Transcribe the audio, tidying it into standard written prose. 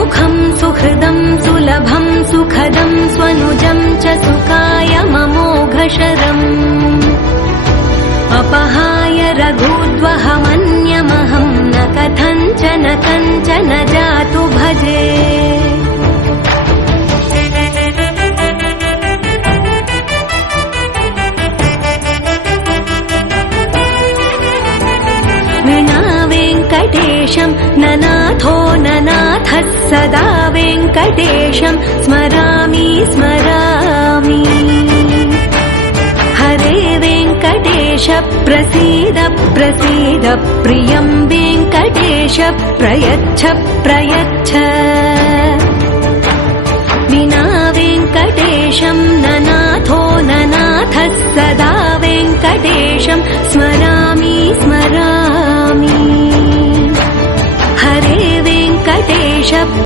सुमुखं सुहृदं सुलभं सुखदं स्वनुजं च सुखाय ममोघशरम् अपहाय रघुद्वहमन्यमहं न कथञ्चन कञ्चन जातु भजे वेङ्कटेशं ननाथो ननाथः सदा वेङ्कटेशं स्मरामि स्मरामि हरे वेङ्कटेश प्रसीद प्रसीद प्रियं वेङ्कटेश प्रयच्छ प्रयच्छ विना वेङ्कटेशं ननाथो ननाथः सदा वेङ्कटेशं स्मरामि स्मरामि हरे वेङ्कटेश